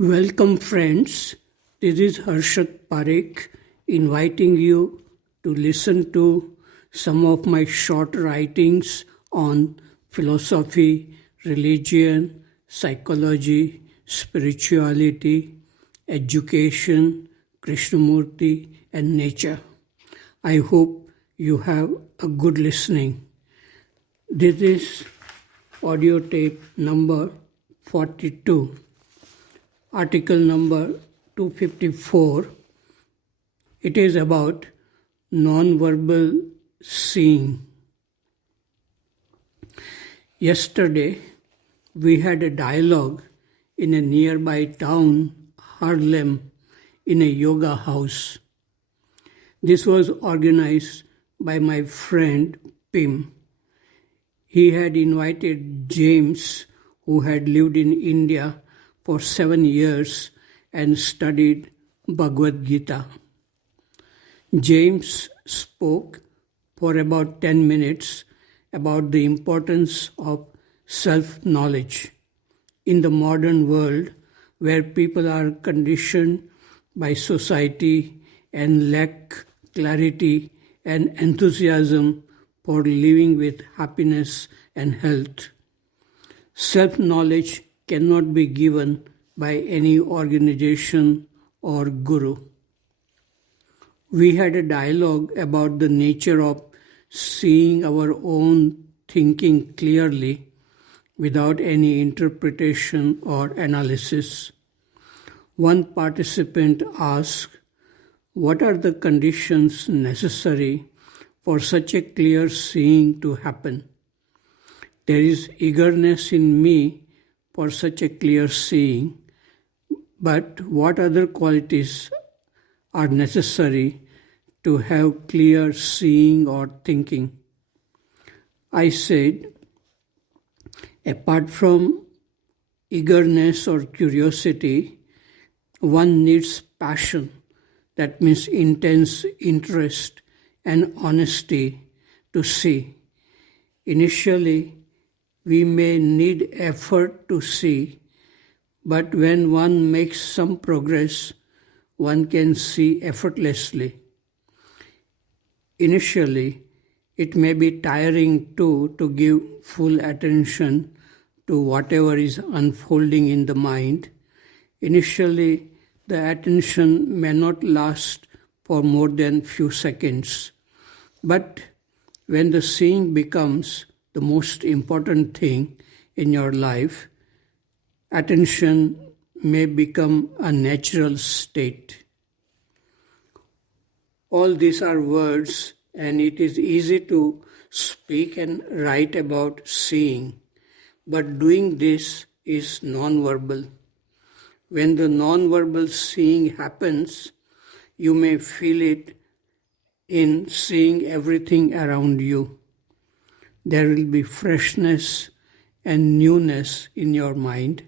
Welcome, friends. This is Harshad Parekh inviting you to listen to some of my short writings on philosophy, religion, psychology, spirituality, education, Krishnamurti, and nature. I hope you have a good listening. This is audio tape number 42. Article number 254. It is about nonverbal seeing. Yesterday, we had a dialogue in a nearby town, Harlem, in a yoga house. This was organized by my friend Pim. He had invited James, who had lived in India for 7 years and studied Bhagavad Gita. James spoke for about 10 minutes about the importance of self-knowledge in the modern world where people are conditioned by society and lack clarity and enthusiasm for living with happiness and health. Self-knowledge cannot be given by any organization or guru. We had a dialogue about the nature of seeing our own thinking clearly without any interpretation or analysis. One participant asked, "What are the conditions necessary for such a clear seeing to happen?" There is eagerness in me for such a clear seeing, but what other qualities are necessary to have clear seeing or thinking? I said, apart from eagerness or curiosity, one needs passion, that means intense interest and honesty to see. Initially, we may need effort to see, but when one makes some progress, one can see effortlessly. Initially, it may be tiring too to give full attention to whatever is unfolding in the mind. Initially, the attention may not last for more than few seconds. But when the seeing becomes the most important thing in your life, attention may become a natural state. All these are words, and it is easy to speak and write about seeing, but doing this is non-verbal. When the non-verbal seeing happens, you may feel it in seeing everything around you. There will be freshness and newness in your mind.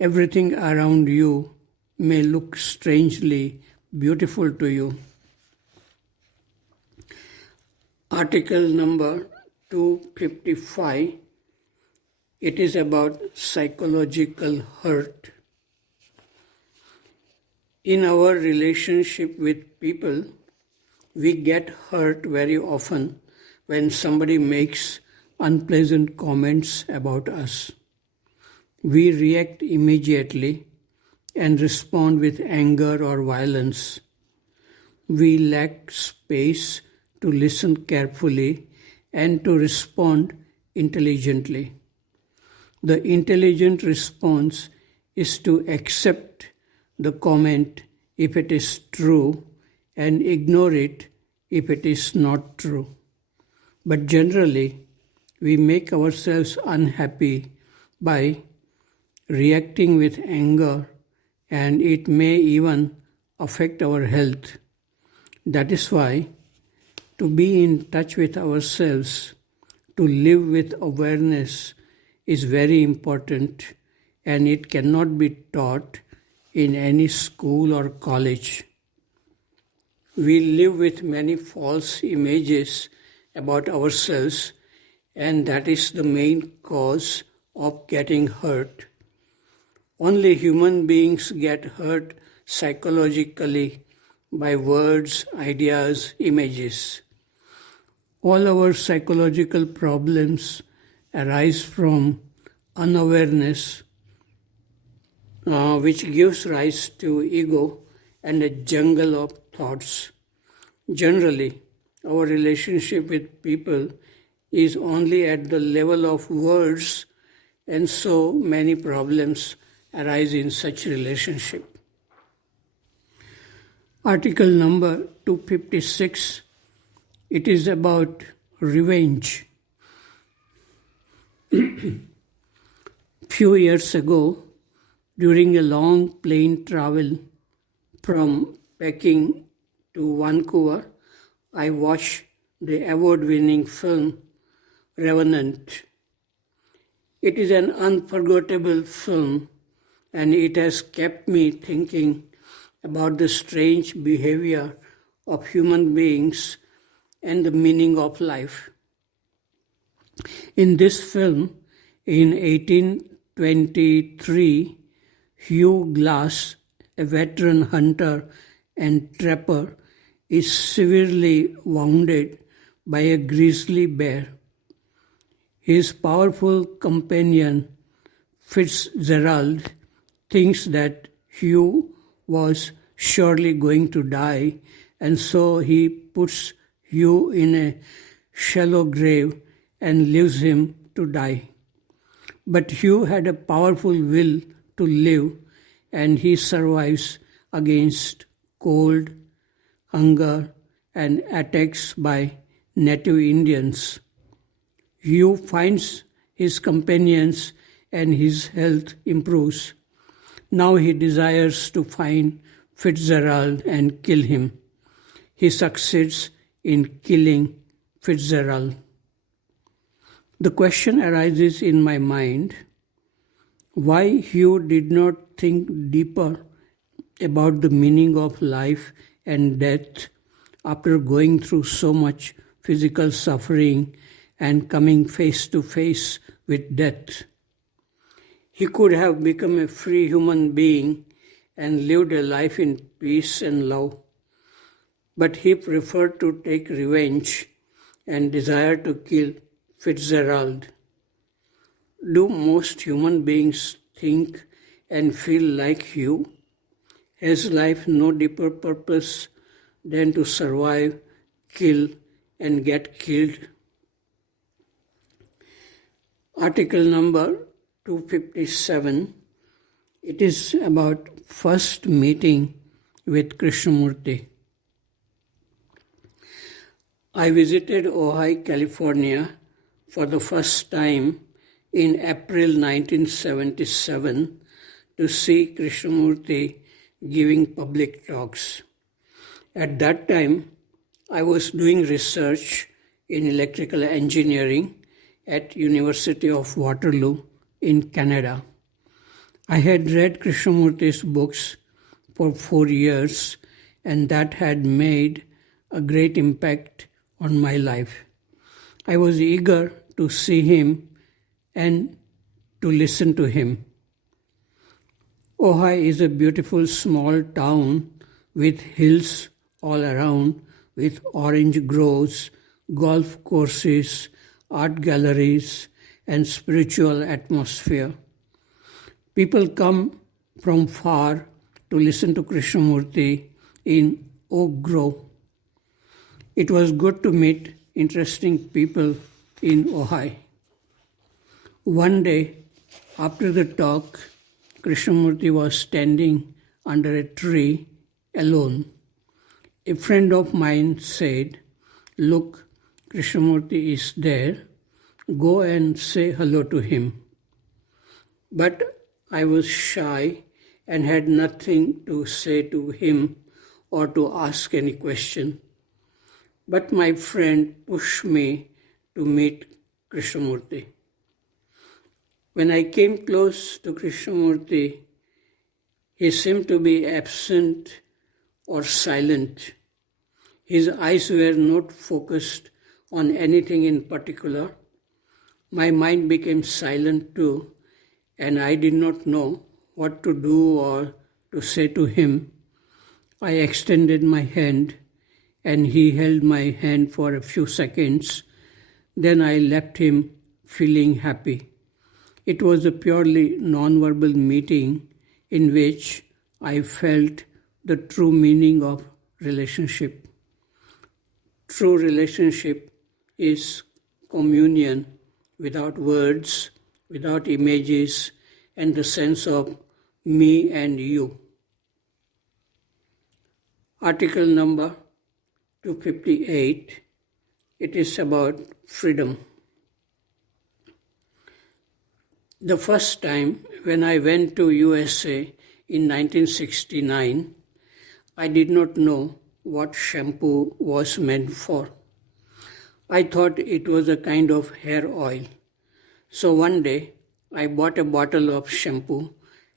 Everything around you may look strangely beautiful to you. Article number 255. It is about psychological hurt. In our relationship with people, we get hurt very often when somebody makes unpleasant comments about us. We react immediately and respond with anger or violence. We lack space to listen carefully and to respond intelligently. The intelligent response is to accept the comment if it is true and ignore it if it is not true. But generally, we make ourselves unhappy by reacting with anger, and it may even affect our health. That is why to be in touch with ourselves, to live with awareness is very important, and it cannot be taught in any school or college. We live with many false images about ourselves, and that is the main cause of getting hurt. Only human beings get hurt psychologically by words, ideas, images. All our psychological problems arise from unawareness, which gives rise to ego and a jungle of thoughts. Generally, our relationship with people is only at the level of words, and so many problems arise in such relationship. Article number 256, it is about revenge. Few years ago, during a long plane travel from Peking to Vancouver, I watched the award-winning film Revenant. It is an unforgettable film, and it has kept me thinking about the strange behavior of human beings and the meaning of life. In this film, in 1823, Hugh Glass, a veteran hunter and trapper, is severely wounded by a grizzly bear. His powerful companion, Fitzgerald, thinks that Hugh was surely going to die, and so he puts Hugh in a shallow grave and leaves him to die. But Hugh had a powerful will to live, and he survives against cold, hunger, and attacks by native Indians. Hugh finds his companions and his health improves. Now he desires to find Fitzgerald and kill him. He succeeds in killing Fitzgerald. The question arises in my mind, why Hugh did not think deeper about the meaning of life and death after going through so much physical suffering and coming face to face with death. He could have become a free human being and lived a life in peace and love, but he preferred to take revenge and desired to kill Fitzgerald. Do most human beings think and feel like you? Has life no deeper purpose than to survive, kill, and get killed? Article number 257, it is about first meeting with Krishnamurti. I visited Ojai, California for the first time in April 1977 to see Krishnamurti giving public talks. At that time, I was doing research in electrical engineering at University of Waterloo in Canada. I had read Krishnamurti's books for 4 years, and that had made a great impact on my life. I was eager to see him and to listen to him. Ojai is a beautiful small town with hills all around, with orange groves, golf courses, art galleries, and spiritual atmosphere. People come from far to listen to Krishnamurti in Oak Grove. It was good to meet interesting people in Ojai. One day, after the talk, Krishnamurti was standing under a tree alone. A friend of mine said, "Look, Krishnamurti is there. Go and say hello to him." But I was shy and had nothing to say to him or to ask any question. But my friend pushed me to meet Krishnamurti. When I came close to Krishnamurti, he seemed to be absent or silent. His eyes were not focused on anything in particular. My mind became silent too, and I did not know what to do or to say to him. I extended my hand and he held my hand for a few seconds. Then I left him feeling happy. It was a purely nonverbal meeting in which I felt the true meaning of relationship. True relationship is communion without words, without images, and the sense of me and you. Article number 258, it is about freedom. The first time when I went to USA in 1969, I did not know what shampoo was meant for. I thought it was a kind of hair oil. So one day, I bought a bottle of shampoo,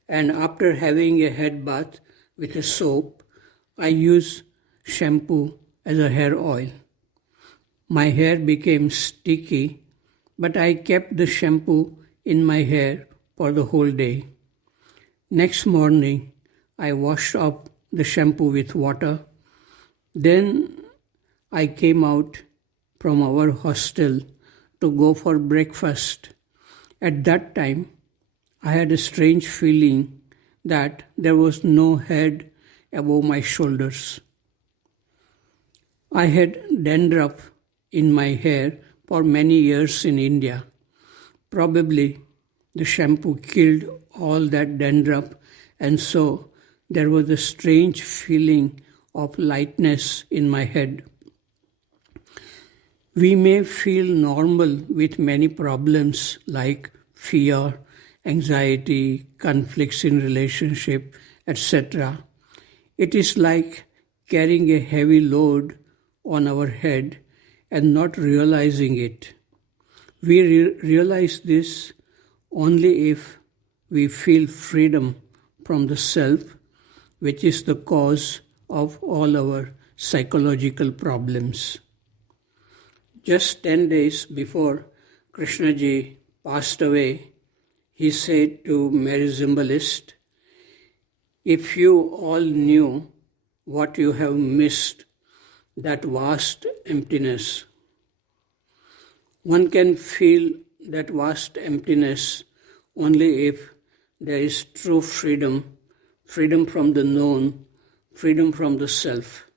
and after having a head bath with a soap, I used shampoo as a hair oil. My hair became sticky, but I kept the shampoo in my hair for the whole day. Next morning, I washed up the shampoo with water. Then I came out from our hostel to go for breakfast. At that time, I had a strange feeling that there was no head above my shoulders. I had dandruff in my hair for many years in India. Probably the shampoo killed all that dandruff, and so there was a strange feeling of lightness in my head. We may feel normal with many problems like fear, anxiety, conflicts in relationship, etc. It is like carrying a heavy load on our head and not realizing it. We realize this only if we feel freedom from the self, which is the cause of all our psychological problems. Just 10 days before Krishnaji passed away, he said to Mary Zimbalist, "If you all knew what you have missed, that vast emptiness." One can feel that vast emptiness only if there is true freedom, freedom from the known, freedom from the self.